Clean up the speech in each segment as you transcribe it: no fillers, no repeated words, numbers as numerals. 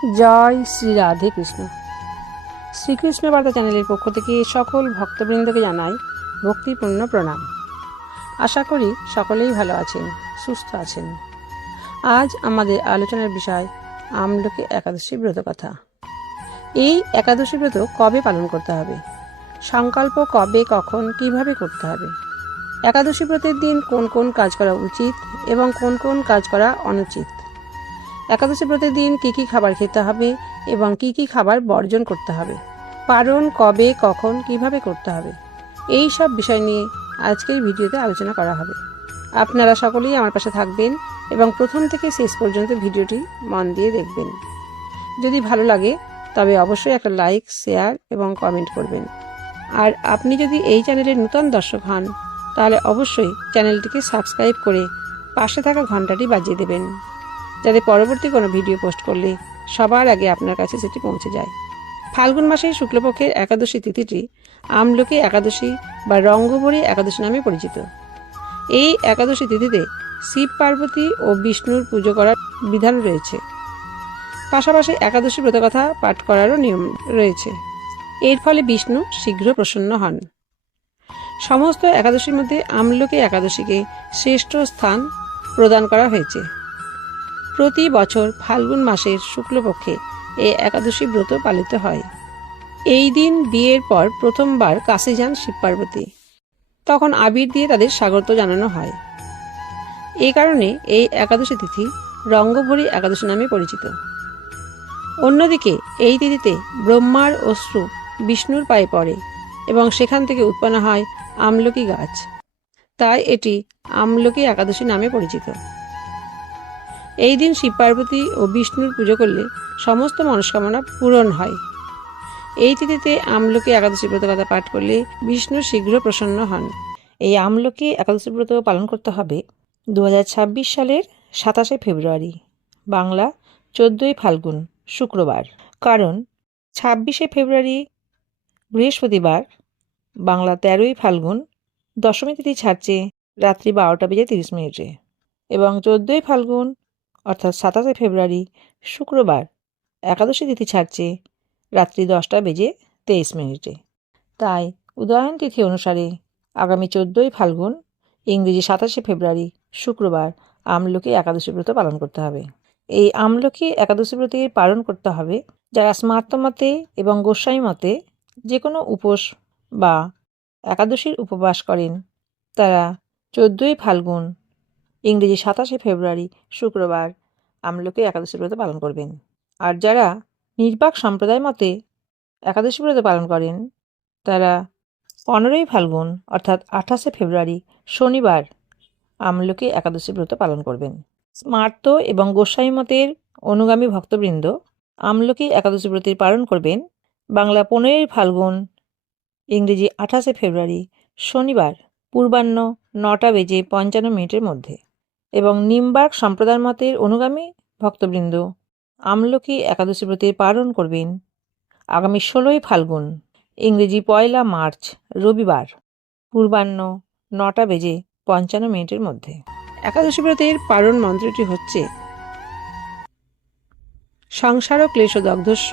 জয় শ্রী রাধে কৃষ্ণ। শ্রীকৃষ্ণ বার্তা চ্যানেলের পক্ষ থেকে সকল ভক্তবৃন্দকে জানাই ভক্তিপূর্ণ প্রণাম। আশা করি সকলেই ভালো আছেন, সুস্থ আছেন। আজ আমাদের আলোচনার বিষয় আমলকি একাদশী ব্রত কথা। এই একাদশী ব্রত কবে পালন করতে হবে, সংকল্প কবে, কখন, কিভাবে করতে হবে, একাদশী ব্রতের দিন কোন কোন কাজ করা উচিত এবং কোন কোন কাজ করা অনুচিত, একাদশী ব্রতের দিন কী কী খাবার খেতে হবে এবং কী কী খাবার বর্জন করতে হবে, পারণ কবে, কখন, কিভাবে করতে হবে, এই সব বিষয় নিয়ে আজকের ভিডিওতে আলোচনা করা হবে। আপনারা সকলেই আমার পাশে থাকবেন এবং প্রথম থেকে শেষ পর্যন্ত ভিডিওটি মন দিয়ে দেখবেন। যদি ভালো লাগে তবে অবশ্যই একটা লাইক, শেয়ার এবং কমেন্ট করবেন। আর আপনি যদি এই চ্যানেলের নতুন দর্শক হন তাহলে অবশ্যই চ্যানেলটিকে সাবস্ক্রাইব করে পাশে থাকা ঘন্টাটি বাজিয়ে দেবেন, যাতে পরবর্তী কোনো ভিডিও পোস্ট করলে সবার আগে আপনার কাছে সেটি পৌঁছে যায়। ফাল্গুন মাসের শুক্লপক্ষের একাদশী তিথিটি আমলকি একাদশী বা রঙ্গভরী একাদশী নামে পরিচিত। এই একাদশী তিথিতে শিব, পার্বতী ও বিষ্ণুর পুজো করার বিধান রয়েছে। পাশাপাশি একাদশী ব্রতকথা পাঠ করারও নিয়ম রয়েছে। এর ফলে বিষ্ণু শীঘ্র প্রসন্ন হন। সমস্ত একাদশীর মধ্যে আমলকি একাদশীকে শ্রেষ্ঠ স্থান প্রদান করা হয়েছে। প্রতি বছর ফাল্গুন মাসের শুক্লপক্ষে এই একাদশী ব্রত পালিত হয়। এই দিন বিয়ের পর প্রথমবার কাশী যান শিব পার্বতী। তখন আবির দিয়ে তাদের স্বাগত জানানো হয়। এই কারণে এই একাদশী তিথি রঙ্গভরী একাদশী নামে পরিচিত। অন্যদিকে এই তিথিতে ব্রহ্মার অশ্রু বিষ্ণুর পায়ে পড়ে এবং সেখান থেকে উৎপন্ন হয় আমলকি গাছ, তাই এটি আমলকি একাদশী নামে পরিচিত। এই দিন শিব, পার্বতী ও বিষ্ণুর পুজো করলে সমস্ত মনস্কামনা পূরণ হয়। এই তিথিতে আমলকি একাদশী ব্রত কথা পাঠ করলে বিষ্ণু শীঘ্র প্রসন্ন হন। এই আমলকি একাদশী ব্রত পালন করতে হবে 2026 সালের 27শে ফেব্রুয়ারি, বাংলা 14ই ফাল্গুন শুক্রবার। কারণ 26শে ফেব্রুয়ারি বৃহস্পতিবার, বাংলা 13ই ফাল্গুন দশমী তিথি ছাড়ছে রাত্রি 12:30 এবং 14ই ফাল্গুন অর্থাৎ 27শে ফেব্রুয়ারি শুক্রবার একাদশী তিথি ছাড়ছে রাত্রি 10:23। তাই উদয়ায়ন তিথি অনুসারে আগামী 14ই ফাল্গুন ইংরেজি 27শে ফেব্রুয়ারি শুক্রবার আমলকি একাদশী ব্রত পালন করতে হবে। এই আমলকি একাদশী ব্রতের পালন করতে হবে যারা স্মার্ত মতে এবং গোস্বামী মতে যে কোনো উপোস বা একাদশীর উপবাস করেন, তারা 14ই ফাল্গুন ইংরেজি 27শে ফেব্রুয়ারি শুক্রবার আমলকি একাদশী ব্রত পালন করবেন। আর যারা নির্বাক সম্প্রদায় মতে একাদশী ব্রত পালন করেন, তারা 15ই ফাল্গুন অর্থাৎ 28শে ফেব্রুয়ারি শনিবার আমলকি একাদশী ব্রত পালন করবেন। স্মার্ত এবং গোস্বামী মতের অনুগামী ভক্তবৃন্দ আমলকি একাদশী ব্রতের পালন করবেন বাংলা 15ই ফাল্গুন ইংরেজি 28শে ফেব্রুয়ারি শনিবার পূর্বাহ্ন 9:55 মধ্যে, এবং নিম্বার্ক সম্প্রদায় মতের অনুগামী ভক্তবৃন্দ আমলকি একাদশী ব্রতের পালন করবেন আগামী 16ই ফাল্গুন ইংরেজি 1 মার্চ রবিবার পূর্বাহ্ন 9:55 মধ্যে। একাদশী ব্রতের পালন মন্ত্রটি হচ্ছে: সংসার ক্লেশদগ্ধস্য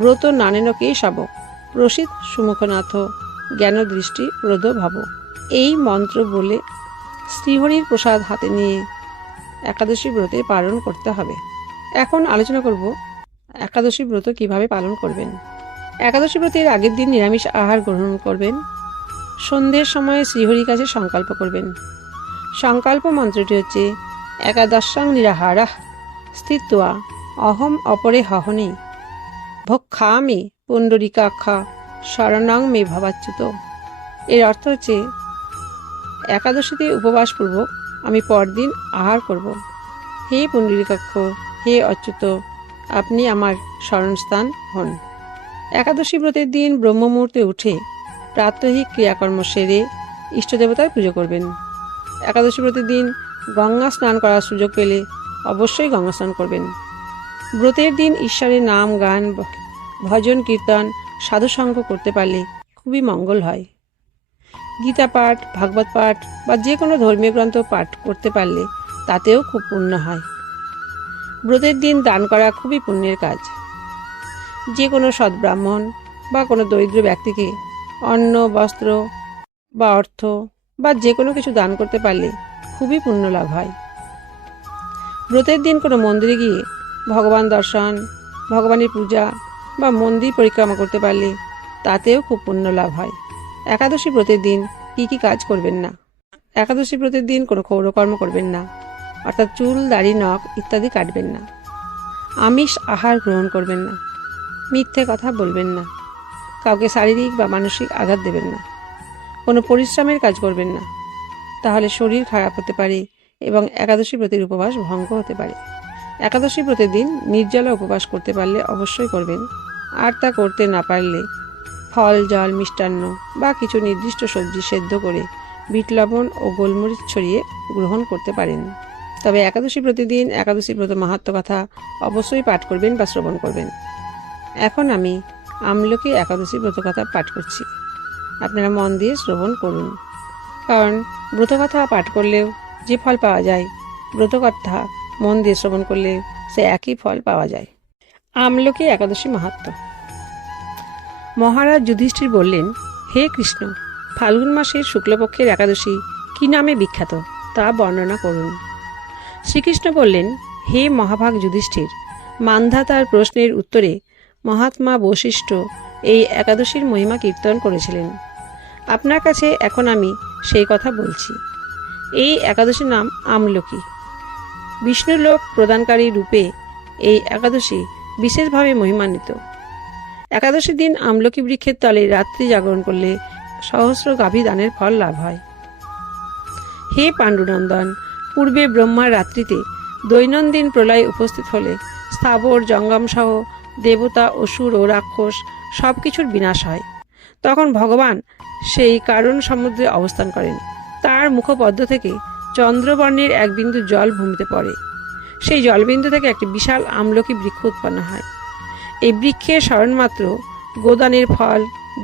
ব্রত নানেন কেশব প্রসিদ সুমুখনাথ জ্ঞান দৃষ্টি প্রদ ভাব। এই মন্ত্র বলে শ্রীহরির প্রসাদ হাতে নিয়ে একাদশী ব্রতে পালন করতে হবে। এখন আলোচনা করব একাদশী ব্রত কিভাবে পালন করবেন। একাদশী ব্রতের আগের দিন নিরামিষ আহার গ্রহণ করবেন। সন্ধ্যের সময় শ্রীহরির কাছে সংকল্প করবেন। সংকল্প মন্ত্রটি হচ্ছে: একাদশং নিরাহারাঃ স্থিত্বা অহম অপরে হহনি ভক্ষামি পুণ্ডরিকাক্ষা শরণং মে ভবাচ্যুত। এর অর্থ হচ্ছে, একাদশীতে উপবাসপূর্বক আমি পরদিন আহার করব। হে পুণ্ডরিকাক্ষ, হে অচ্যুত, আপনি আমার শরণস্থান হন। একাদশী ব্রতের দিন ব্রহ্ম মুহূর্তে উঠে প্রাত্যহিক ক্রিয়াকর্ম সেরে ইষ্টদেবতার পুজো করবেন। একাদশী ব্রতের দিন গঙ্গা স্নান করার সুযোগ পেলে অবশ্যই গঙ্গা স্নান করবেন। ব্রতের দিন ঈশ্বরের নাম, গান, ভজন, কীর্তন, সাধুসঙ্গ করতে পারলে খুবই মঙ্গল হয়। গীতা পাঠ, ভাগবত পাঠ বা যে কোনো ধর্মীয় গ্রন্থ পাঠ করতে পারলে তাতেও খুব পুণ্য হয়। ব্রতের দিন দান করা খুবই পুণ্যের কাজ। যে কোনো সদ্ব্রাহ্মণ বা কোনো দরিদ্র ব্যক্তিকে অন্ন, বস্ত্র বা অর্থ বা যে কোনো কিছু দান করতে পারলে খুবই পুণ্য লাভ হয়। ব্রতের দিন কোনো মন্দিরে গিয়ে ভগবান দর্শন, ভগবানের পূজা বা মন্দির পরিক্রমা করতে পারলে তাতেও খুব পুণ্য লাভ হয়। একাদশী ব্রতের দিন কি কি কাজ করবেন না? একাদশী ব্রতের দিন কোনো ক্ষৌরকর্ম করবেন না, অর্থাৎ চুল, দাড়ি, নখ ইত্যাদি কাটবেন না। আমিষ আহার গ্রহণ করবেন না। মিথ্যে কথা বলবেন না। কাউকে শারীরিক বা মানসিক আঘাত দেবেন না। কোনো পরিশ্রমের কাজ করবেন না, তাহলে শরীর খারাপ হতে পারে এবং একাদশী ব্রতের উপবাস ভঙ্গ হতে পারে। একাদশী ব্রতের দিন নির্জলা উপবাস করতে পারলে অবশ্যই করবেন, আর তা করতে না পারলে ফল, জল, মিষ্টান্ন বা কিছু নির্দিষ্ট সবজি সেদ্ধ করে বিট লবণ ও গোলমরিচ ছড়িয়ে গ্রহণ করতে পারেন। তবে একাদশী প্রতিদিন একাদশী ব্রত মাহাত্ম্য কথা অবশ্যই পাঠ করবেন বা শ্রবণ করবেন। এখন আমি আমলকি একাদশী ব্রতকথা পাঠ করছি, আপনারা মন দিয়ে শ্রবণ করুন। কারণ ব্রতকথা পাঠ করলেও যে ফল পাওয়া যায়, ব্রতকথা মন দিয়ে শ্রবণ করলে সে একই ফল পাওয়া যায়। আমলকি একাদশী মাহাত্ম্য। মহারাজ যুধিষ্ঠির বললেন, হে কৃষ্ণ, ফাল্গুন মাসের শুক্লপক্ষের একাদশী কি নামে বিখ্যাত তা বর্ণনা করুন। শ্রীকৃষ্ণ বললেন, হে মহাভাগ যুধিষ্ঠির, মান্ধাতার প্রশ্নের উত্তরে মহাত্মা বশিষ্ঠ এই একাদশীর মহিমা কীর্তন করেছিলেন। আপনার কাছে এখন আমি সেই কথা বলছি। এই একাদশীর নাম আমলকি। বিষ্ণুলোক প্রদানকারী রূপে এই একাদশী বিশেষভাবে মহিমান্বিত। একাদশীর দিন আমলকি বৃক্ষের তলে রাত্রি জাগরণ করলে সহস্র গাভী দানের ফল লাভ হয়। হে পাণ্ডুনন্দন, পূর্বে ব্রহ্মার রাত্রিতে দৈনন্দিন প্রলয় উপস্থিত হলে স্থাবর জঙ্গম সহ দেবতা, অসুর ও রাক্ষস সব কিছুর বিনাশ হয়। তখন ভগবান সেই কারণ সমুদ্রে অবস্থান করেন। তার মুখপদ্ম থেকে চন্দ্রবর্ণের এক বিন্দু জল ভূমিতে পড়ে। সেই জলবিন্দু থেকে একটি বিশাল আমলকি বৃক্ষ উৎপন্ন হয়। এই বৃক্ষের স্মরণমাত্র গোদানের ফল,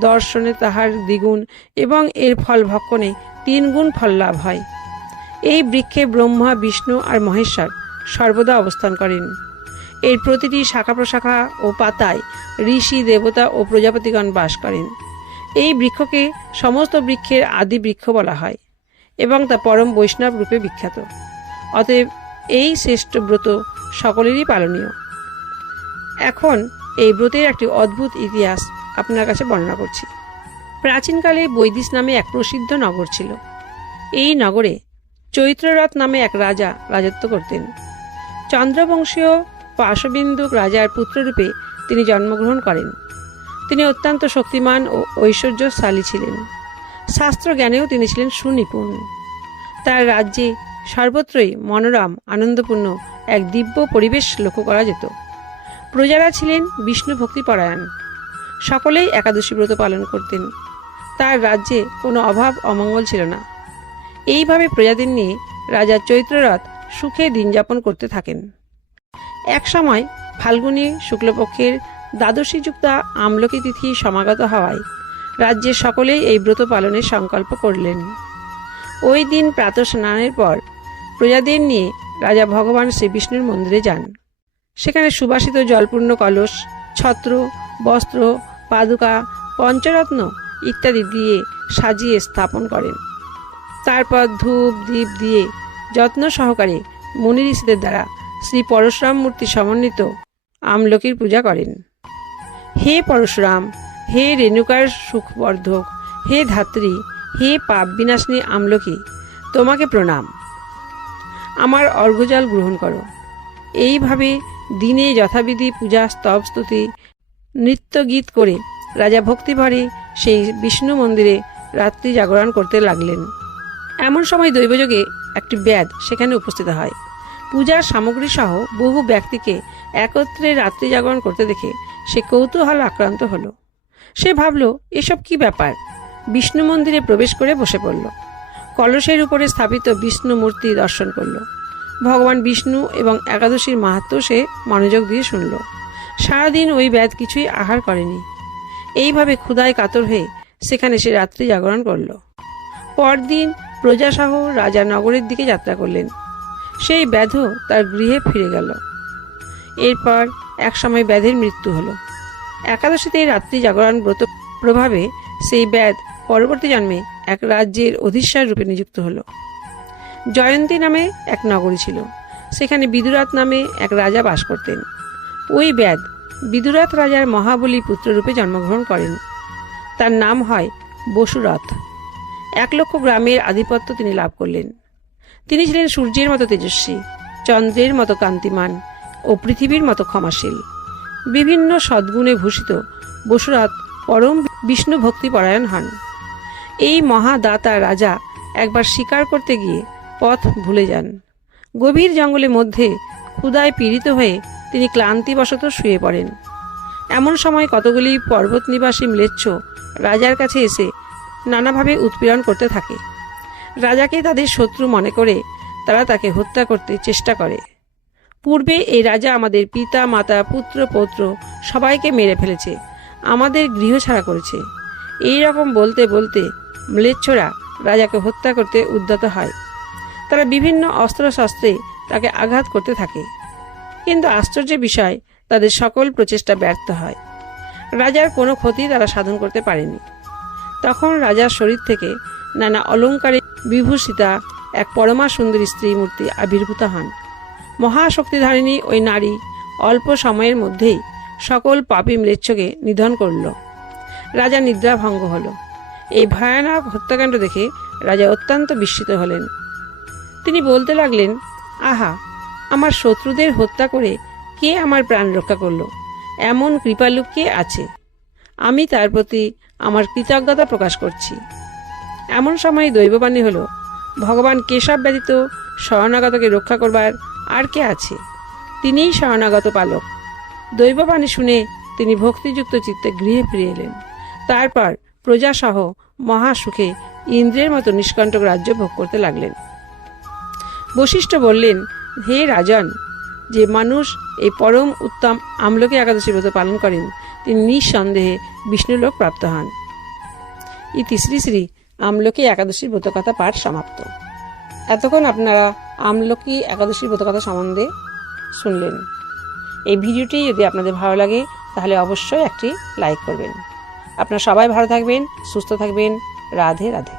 দর্শনে তাহার দ্বিগুণ এবং এর ফল ভক্ষণে 3 গুণ ফল লাভ হয়। এই বৃক্ষে ব্রহ্মা, বিষ্ণু আর মহেশ্বর সর্বদা অবস্থান করেন। এর প্রতিটি শাখা প্রশাখা ও পাতায় ঋষি, দেবতা ও প্রজাপতিগণ বাস করেন। এই বৃক্ষকে সমস্ত বৃক্ষের আদি বৃক্ষ বলা হয় এবং তা পরম বৈষ্ণব রূপে বিখ্যাত। অতএব এই শ্রেষ্ঠ ব্রত সকলেরই পালনীয়। এখন এই ব্রতের একটি অদ্ভুত ইতিহাস আপনার কাছে বর্ণনা করছি। প্রাচীনকালে বৈদিশ নামে এক প্রসিদ্ধ নগর ছিল। এই নগরে চৈত্ররথ নামে এক রাজা রাজত্ব করতেন। চন্দ্রবংশীয় পাশবিন্দুক রাজার পুত্ররূপে তিনি জন্মগ্রহণ করেন। তিনি অত্যন্ত শক্তিমান ও ঐশ্বর্যশালী ছিলেন। শাস্ত্র জ্ঞানেও তিনি ছিলেন সুনিপুণ। তার রাজ্যে সর্বত্রই মনোরম, আনন্দপূর্ণ এক দিব্য পরিবেশ লক্ষ্য করা যেত। প্রজারা ছিলেন বিষ্ণু ভক্তিপরায়ণ। সকলেই একাদশী ব্রত পালন করতেন। তার রাজ্যে কোনো অভাব অমঙ্গল ছিল না। এইভাবে প্রজাদের নিয়ে রাজা চৈত্ররথ সুখে দিন যাপন করতে থাকেন। এক সময় ফাল্গুনী শুক্লপক্ষের দ্বাদশীযুক্তা আমলকি তিথি সমাগত হওয়ায় রাজ্যের সকলেই এই ব্রত পালনের সংকল্প করলেন। ওই দিন প্রাতঃ স্নানের পর প্রজাদের নিয়ে রাজা ভগবান শ্রী বিষ্ণুর মন্দিরে যান। সেখানে সুবাসিত জলপূর্ণ কলস, ছত্র, বস্ত্র, পাদুকা, পঞ্চরত্ন ইত্যাদি দিয়ে সাজিয়ে স্থাপন করেন। তারপর ধূপ দীপ দিয়ে যত্ন সহকারে মুনি ঋষিদের দ্বারা শ্রী পরশুরাম মূর্তি সমন্বিত আমলকির পূজা করেন। হে পরশুরাম, হে রেণুকার সুখবর্ধক, হে ধাত্রী, হে পাপ বিনাশিনী আমলকি, তোমাকে প্রণাম। আমার অর্ঘ্যজল গ্রহণ করো। এইভাবে দিনে যথাবিধি পূজা, স্তব, স্তুতি, নৃত্য গীত করে রাজা ভক্তিভরে সেই বিষ্ণু মন্দিরে রাত্রি জাগরণ করতে লাগলেন। এমন সময় দৈবযোগে একটি ব্যাধ সেখানে উপস্থিত হয়। পূজার সামগ্রী সহ বহু ব্যক্তিকে একত্রে রাত্রি জাগরণ করতে দেখে সে কৌতূহল আক্রান্ত হলো। সে ভাবল, এসব কি ব্যাপার? বিষ্ণু মন্দিরে প্রবেশ করে বসে পড়ল। কলসের উপরে স্থাপিত বিষ্ণু মূর্তি দর্শন করল। ভগবান বিষ্ণু এবং একাদশীর মাহাত্ম্য সে মনোযোগ দিয়ে শুনল। সারাদিন ওই ব্যাধ কিছুই আহার করেনি। এইভাবে ক্ষুধায় কাতর হয়ে সেখানে সে রাত্রি জাগরণ করল। পরদিন প্রজাসহ রাজা নগরের দিকে যাত্রা করলেন। সেই ব্যাধ তার গৃহে ফিরে গেল। এরপর এক সময় ব্যাধের মৃত্যু হলো। একাদশীতে রাত্রি জাগরণ ব্রত প্রভাবে সেই ব্যাধ পরবর্তী জন্মে এক রাজ্যের অধীশ্বর রূপে নিযুক্ত হলো। জয়ন্তী নামে এক নগরী ছিল, সেখানে বিদুরাত নামে এক রাজা বাস করতেন। ওই ব্যাধ বিদুরাত রাজার মহাবলী পুত্ররূপে জন্মগ্রহণ করেন। তার নাম হয় বসুরথ। 1,00,000 গ্রামের আধিপত্য তিনি লাভ করলেন। তিনি ছিলেন সূর্যের মতো তেজস্বী, চন্দ্রের মতো কান্তিমান ও পৃথিবীর মতো ক্ষমাশীল। বিভিন্ন সদ্গুণে ভূষিত বসুরথ পরম বিষ্ণু ভক্তি পরায়ণ হন। এই মহাদাতা রাজা একবার শিকার করতে গিয়ে পথ ভুলে যান। গভীর জঙ্গলের মধ্যে ক্ষুধায় পীড়িত হয়ে তিনি ক্লান্তিবশত শুয়ে পড়েন। এমন সময় কতগুলি পর্বত নিবাসী ম্লেচ্ছ রাজার কাছে এসে নানাভাবে উৎপীড়ন করতে থাকে। রাজাকে তাদের শত্রু মনে করে তারা তাকে হত্যা করতে চেষ্টা করে। পূর্বে এই রাজা আমাদের পিতা মাতা পুত্র পৌত্র সবাইকে মেরে ফেলেছে, আমাদের গৃহ ছাড়া করেছে। এই রকম বলতে বলতে ম্লেচ্ছরা রাজাকে হত্যা করতে উদ্যত হয়। তারা বিভিন্ন অস্ত্রশস্ত্রে তাকে আঘাত করতে থাকে, কিন্তু আশ্চর্যের বিষয় তাদের সকল প্রচেষ্টা ব্যর্থ হয়। রাজার কোনো ক্ষতি তারা সাধন করতে পারেনি। তখন রাজার শরীর থেকে নানা অলঙ্কারে বিভূষিতা এক পরমা সুন্দরী স্ত্রী মূর্তি আবির্ভূত হন। মহাশক্তিধারিণী ওই নারী অল্প সময়ের মধ্যেই সকল পাপী ম্লেচ্ছকে নিধন করল। রাজা নিদ্রা ভঙ্গ হল। এই ভয়ানক হত্যাকাণ্ড দেখে রাজা অত্যন্ত বিস্মিত হলেন। তিনি বলতে লাগলেন, আহা, আমার শত্রুদের হত্যা করে কে আমার প্রাণ রক্ষা করল? এমন কৃপালু কে আছে? আমি তার প্রতি আমার কৃতজ্ঞতা প্রকাশ করছি। এমন সময় দৈববাণী হল, ভগবান কেশব ব্যতীত শরণাগতকে রক্ষা করবার আর কে আছে? তিনিই শরণাগত পালক। দৈববাণী শুনে তিনি ভক্তিযুক্ত চিত্তে গৃহে ফিরে এলেন। তারপর প্রজাসহ মহাসুখে ইন্দ্রের মতো নিষ্কণ্টক রাজ্য ভোগ করতে লাগলেন। বশিষ্ঠ বললেন, হে রাজন, যে মানুষ এই পরম উত্তম আমলকি একাদশী ব্রত পালন করেন তিনি নিঃসন্দেহে বিষ্ণুলোক প্রাপ্ত হন। ইতি শ্রী শ্রী আমলকি একাদশীর ব্রতকথা পাঠ সমাপ্ত। এতক্ষণ আপনারা আমলকি একাদশীর ব্রতকথা সম্বন্ধে শুনলেন। এই ভিডিওটি যদি আপনাদের ভালো লাগে তাহলে অবশ্যই একটি লাইক করবেন। আপনারা সবাই ভালো থাকবেন, সুস্থ থাকবেন। রাধে রাধে।